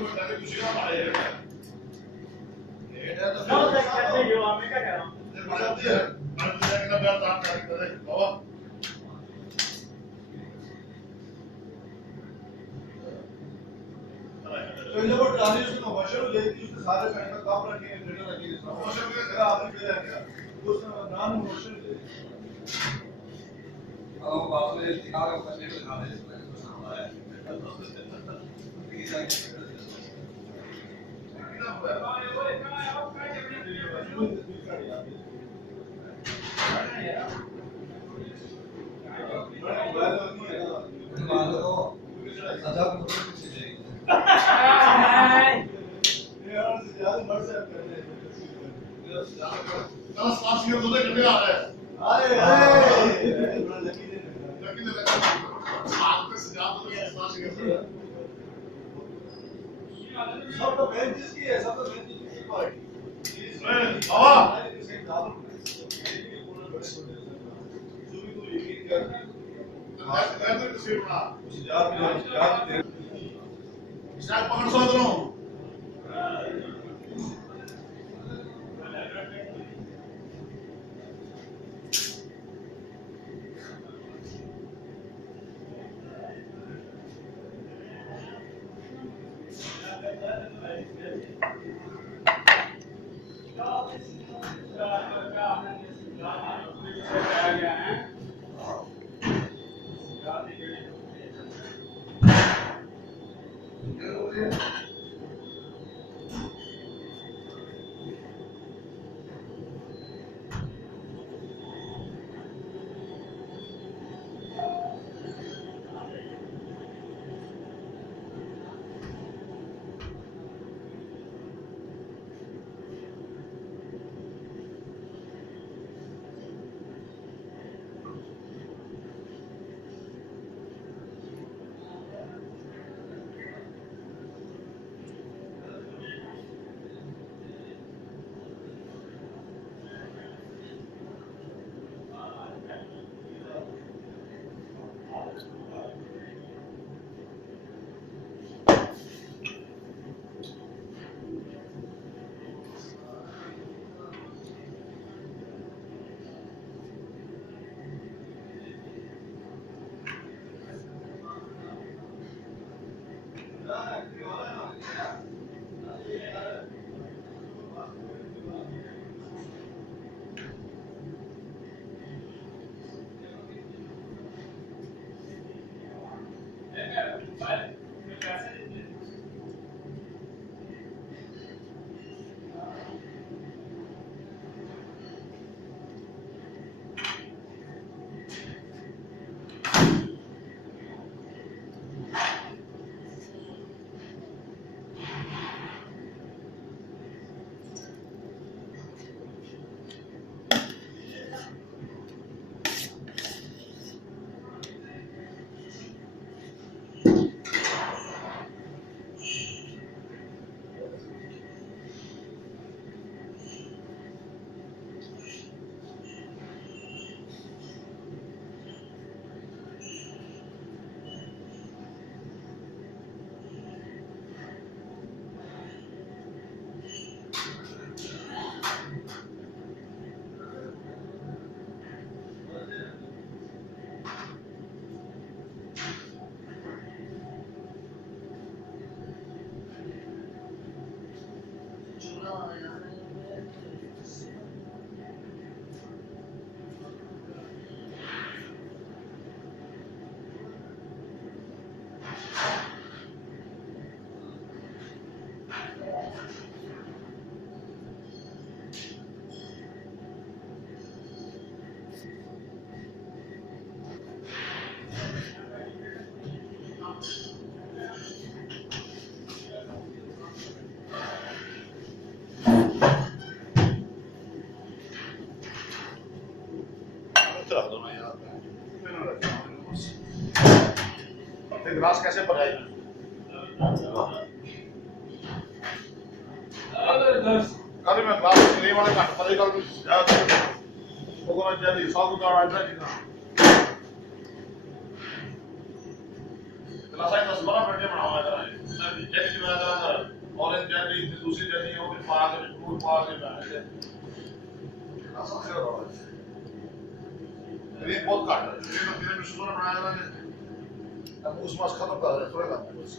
तो जब वो ट्राली उसने वॉशर लेती उसने सारे पैंट का कप रखे हैं फिल्टर रखे हैं वॉशर के जगह आपने ले आया उसने नाम वॉशर ले अब बाप ने दिखा के पहले दिखा दे इसमें सामने है सब तो बेंचेस की है सब तो बेंचेस की पार्टी गिलास कैसे भराई कल मैं ग्लास क्रीम वाले घट परे कल कोकोनट जेली सब का आइटम दिखा गिलास आई 10 12 मिनट में बनावा इधर ਜਿਹੜੀ ਮੈਂ ਕਰਾਂਗਾ ਔਰੇਂਜ ਜੈਲੀ ਤੇ ਦੂਸਰੀ ਜੈਲੀ ਉਹ ਵੀ ਪਾ ਕੇ ਫਰੂਟ ਪਾ ਕੇ ਬਣਾਏ ਅਸਾਂ ਸੇ ਰੋਣਾ ਇਹ ਬਹੁਤ ਘੱਟ ਹੈ ਇਹ ਮੇਰੇ ਮਿਸ਼ੂਰ ਬਣਾਇਆ ਕਰਾਂਗੇ ਤਾਂ ਉਸ ਮਾਸ ਖਤਮ ਕਰ ਰਹੇ ਥੋੜਾ ਕੰਮ ਬਸ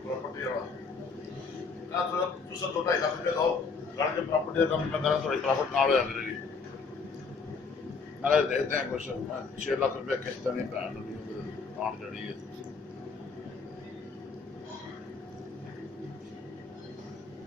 प्रॉपर्टी वाला ना थोड़ा दूसरा 2.5 लाख रुपए दो गाड़ी के प्रॉपर्टी का काम करना थोड़ी प्रॉफिट ना हो मेरे भी नाले देखते हैं कुछ 6 लाख रुपए किस्त नहीं पैन आन जड़ी है